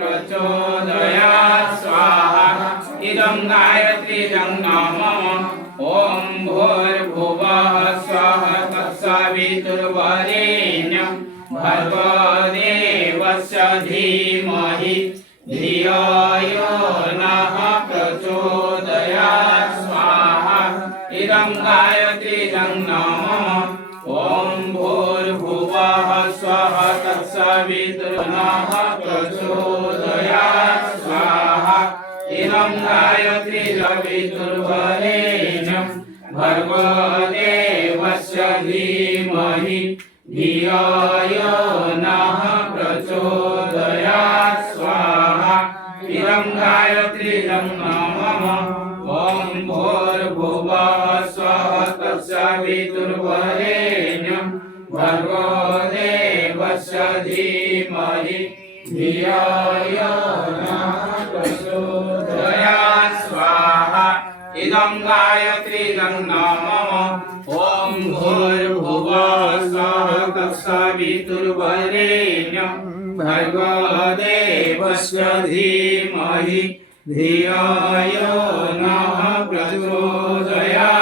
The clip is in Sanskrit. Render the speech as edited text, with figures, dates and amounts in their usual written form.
प्रचोदयात् स्वाहा इदं गायत्रीजं नाम ॐ भूर्भुवः स्वः तत्सवितुर्वरेण्यं भर्गो देवस्य धीमहि धियो यो नः प्रचोदयात् स्वाहा इदं गायत्रीजं नाम ॐ भूर्भुवः स्वः तत्सवितुर्वरेण्यं प्रचोदयात् स्वाहा इदं गायत्रीजं भर्गो देवस्य धीमहि धियो यो नः प्रचोदयात् स्वाहा इदं गायत्रीजं नाम ॐ भूर्भुवः स्वः तत्सवितुर्वरेण्यं भर्गो देवस्य धीमहि धियो यो नः प्रचोदयात् स्वाहा इदं गायत्रीजं नाम ॐ भूर्भुवः स्वः तत्सवितुर्वरेण्यं भर्गो देवस्य धीमहि धियो यो नः प्रचोदयात्